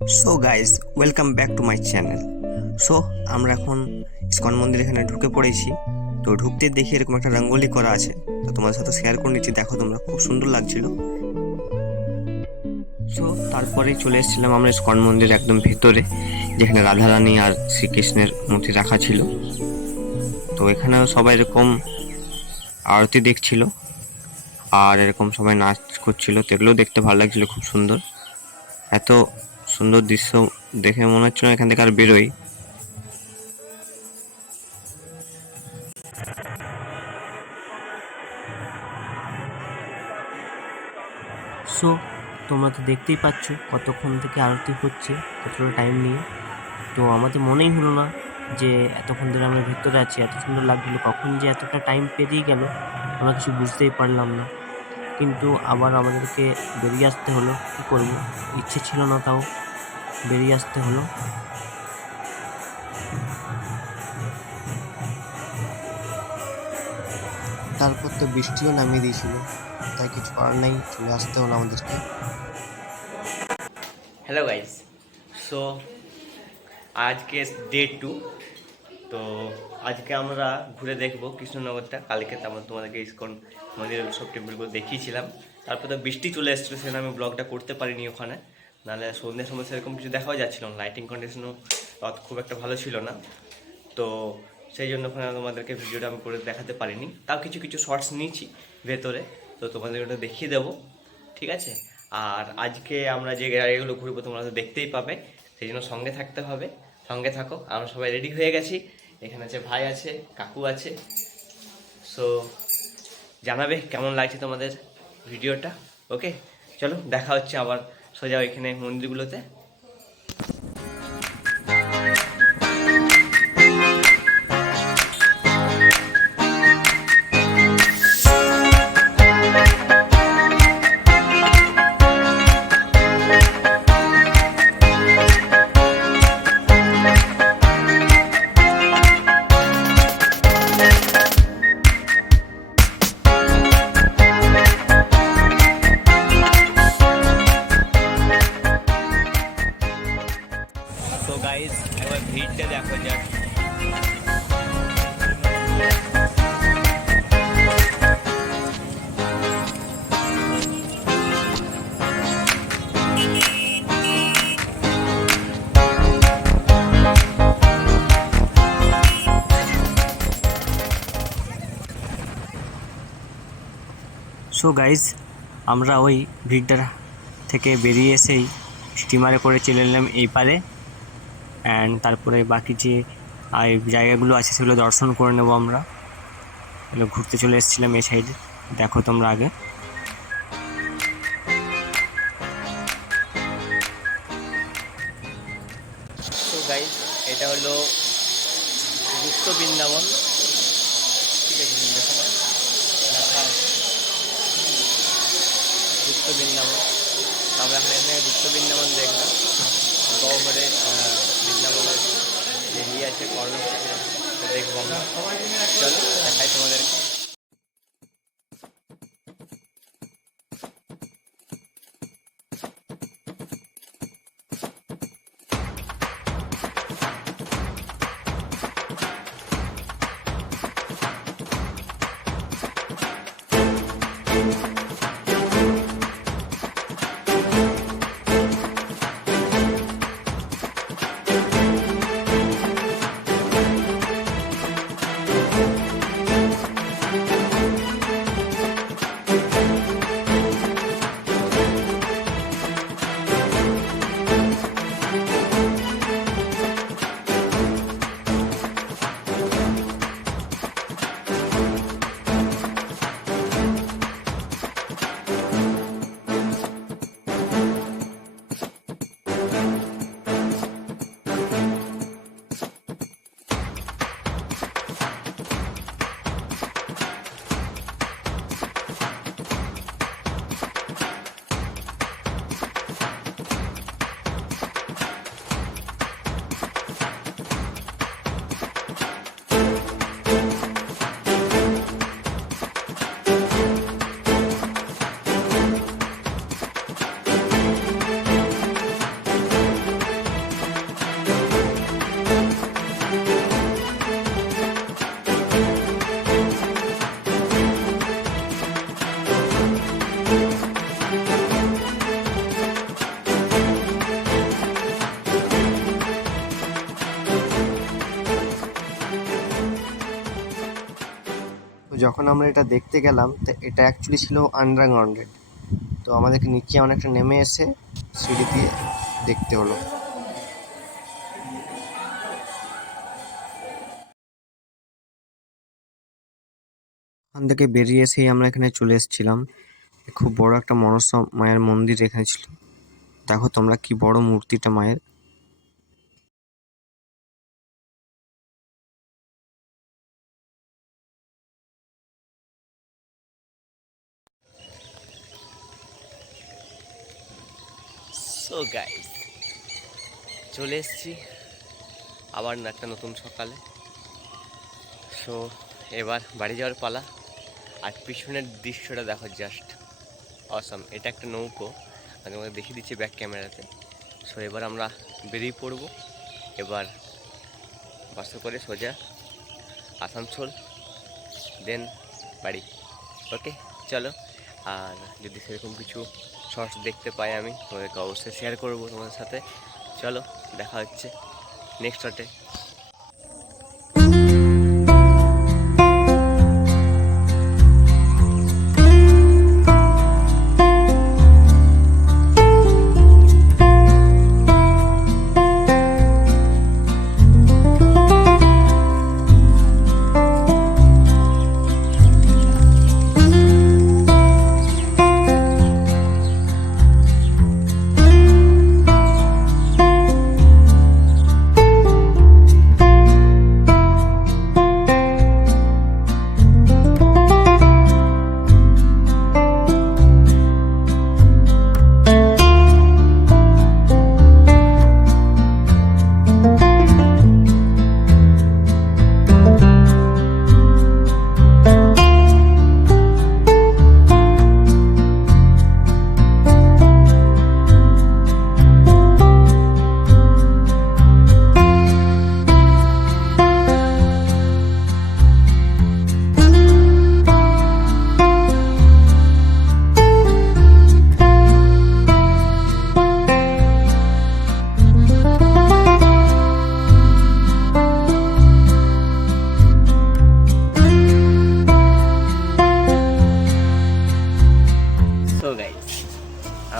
So guys welcome back to my channel so আমরা এখন ISKCON মন্দির এখানে ঢুকে পড়েছি। তো ঢুকতে দেখি এরকম একটা রঙ্গোলি করা আছে। তো তোমাদের সাথে শেয়ার করে নিচ্ছি। দেখো তোমরা, খুব সুন্দর লাগছিল। সো তারপরেই চলে এসেছিলাম আমরা ইস্কন মন্দির একদম ভেতরে, যেখানে রাধারানী আর শ্রীকৃষ্ণের মূর্তি রাখা ছিল। তো এখানেও সবাই এরকম আরতি দেখছিল, আর এরকম সবাই নাচ করছিল। তো এগুলোও দেখতে ভালো লাগছিল, খুব সুন্দর। এত সুন্দর দৃশ্য দেখে মনে হচ্ছিল এখান থেকে আর বেরোই। সো তোমরা তো দেখতেই পাচ্ছ কতক্ষণ থেকে আরতি হচ্ছে, কতটা টাইম নিয়ে। তো আমাদের মনেই হলো না যে এতক্ষণ ধরে আমরা ভেতরে আছি, এত সুন্দর লাগছিল কখন যে এতটা টাইম পেরিয়ে গেল, আমরা কিছু বুঝতেই পারলাম না। কিন্তু আবার আমাদেরকে বেরিয়ে আসতে হলো, কী করব? ইচ্ছে ছিল না তাও। বেরিয়ে আসতে হলো। তারপর তো বৃষ্টিও নামিয়ে দিয়েছিল, তাই কিছু করার নেই, চলে আসতে হলো আমাদেরকে। হ্যালো গাইস সো আজকে ডে টু তো আজকে আমরা ঘুরে দেখব কৃষ্ণনগরটা। কালকে তো আমরা তোমাদেরকে ইস্কন মন্দিরের সব টেম্পলগুলো দেখিয়েছিলাম। তারপর তো বৃষ্টি চলে এসেছিল সেখানে আমি ব্লগটা করতে পারিনি ওখানে। নাহলে সন্ধ্যের সময় সেরকম কিছু দেখাও যাচ্ছিল না লাইটিং কন্ডিশনও খুব একটা ভালো ছিল না। তো সেই জন্য ওখানে তোমাদেরকে ভিডিওটা আমি করে দেখাতে পারিনি। তাও কিছু কিছু শর্টস নিয়েছি ভেতরে, তো তোমাদের ওটা দেখিয়ে দেবো, ঠিক আছে? আর আজকে আমরা যে জায়গাগুলো ঘুরবো তোমরা তো দেখতেই পাবে, সেই জন্য সঙ্গে থাকতে হবে, সঙ্গে থাকো, আমরা সবাই রেডি হয়ে গেছি। এখানে আছে ভাই আছে, কাকু আছে। সো জানাবে কেমন লাগছে তোমাদের ভিডিওটা? ওকে চলো, দেখা হচ্ছে আবার সোজা ওইখানে মন্দিরগুলোতে তো গাইজ একবার ভিড়টা দেখো যাক সো গাইজ আমরা ওই ভিড়টা থেকে বেরিয়ে এসেই স্টিমারে করে চলে এলাম এই পারে। অ্যান্ড তারপরে বাকি যে জায়গাগুলো আছে সেগুলো দর্শন করে নেব আমরা। ঘুরতে চলে এসেছিলাম এই সাইডে দেখো তোমরা আগে। এটা হলো গুপ্ত বৃন্দাবন। গুপ্ত বৃন্দাবন। আমরা এখানে গুপ্ত বৃন্দাবন দেখলাম। গহ্বরে বৃন্দাবনের যে ইয়ে আছে দেখব আমরা। চলো দেখাই তোমাদেরকে। যখন আমরা এটা দেখতে গেলাম, তো এটা অ্যাকচুয়ালি ছিল আন্ডারগ্রাউন্ডেড তো আমাদেরকে নিচে অনেকটা নেমে এসে সিঁড়ি দিয়ে দেখতে হলো। ওখান থেকে বেরিয়ে এসেই আমরা এখানে চলে এসেছিলাম। খুব বড় একটা মনসা মায়ের মন্দির এখানে ছিল। দেখো তোমরা কি বড় মূর্তিটা মায়ের। গাইস চলে এসেছি আবার একটা নতুন সকালে। সো এবার বাড়ি যাওয়ার পালা। আর পিছনের দৃশ্যটা দেখো জাস্ট অসম এটা একটা নৌকো। আমি তোমাকে দেখিয়ে দিচ্ছি ব্যাক ক্যামেরাতে সো এবার আমরা বেরিয়ে পড়ব। এবার বাসে করে সোজা আসানসোল। দেন বাড়ি। ওকে চলো। আর যদি সেরকম কিছু শর্টস দেখতে পাই আমি, তোমাদেরকে অবশ্যই শেয়ার করব তোমাদের সাথে। চলো, দেখা হচ্ছে নেক্সট শটে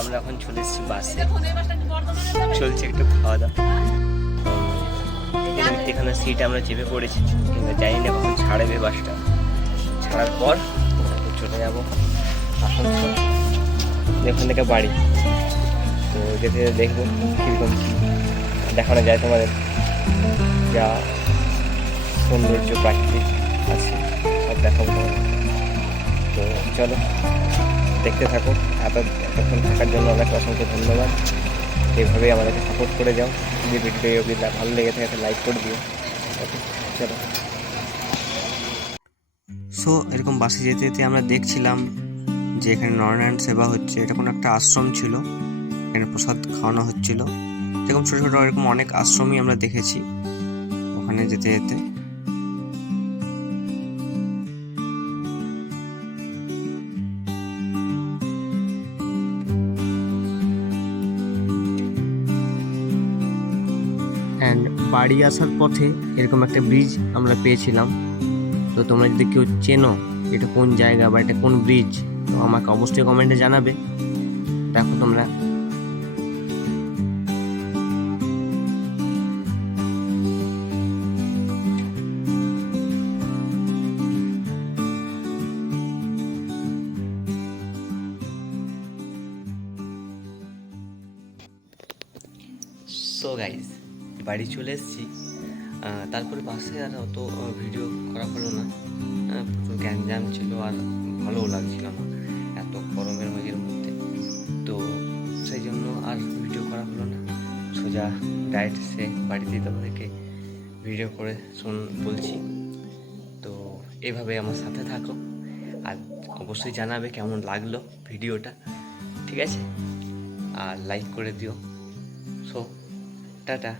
আমরা এখন চলে এসেছি বাসে। চলছে একটু খাওয়া দাওয়া এখানে সিট আমরা চেপে পড়েছি কিন্তু জানি না কখন ছাড়বে বাসটা। ছাড়ার পর চলে যাব আসানসোল এখান থেকে বাড়ি। তো যেতে যেতে দেখব কীরকম কী। দেখানো যায় তোমাদের যা সৌন্দর্য প্রাকৃতিক আছে সব দেখাবো তো চলো। দেখতে থাকো এত এতক্ষণ থাকার জন্য অনেক অসংখ্য ধন্যবাদ। এইভাবেই আমাদেরকে সাপোর্ট করে যাও। যদি ভিডিও যদি ভালো লেগে থাকে লাইক করে দিও। ওকে চলো। সো এরকম বাসে যেতে যেতে আমরা দেখছিলাম যে এখানে নরনারায়ণ সেবা হচ্ছে। এটা কোনো একটা আশ্রম ছিল। এখানে প্রসাদ খাওয়ানো হচ্ছিল। এরকম ছোটো ছোটো এরকম অনেক আশ্রমই আমরা দেখেছি ওখানে যেতে যেতে। বাড়ি আসার পথে এরকম একটা ব্রিজ আমরা পেয়েছিলাম। তো তোমরা যদি কেউ চেনো এটা কোন জায়গা বা এটা কোন ব্রিজ তো আমাকে অবশ্যই কমেন্টে জানাবে। দেখো তোমরা। সো গাইজ বাড়ি চলে এসেছি। তারপরে বাসে আর অত ভিডিও করা হলো না। প্রচুর গ্যাঞ্জাম ছিল আর ভালোও লাগছিল না এত গরমের মেঘের মধ্যে। তো সেই জন্য আর ভিডিও করা হলো না। সোজা ডাইরেক্ট সে বাড়িতে তোমাদেরকে ভিডিও করে শুন, বলছি। তো এভাবে আমার সাথে থাকো আর অবশ্যই জানাবে কেমন লাগল ভিডিওটা ঠিক আছে? আর লাইক করে দিও। So tata.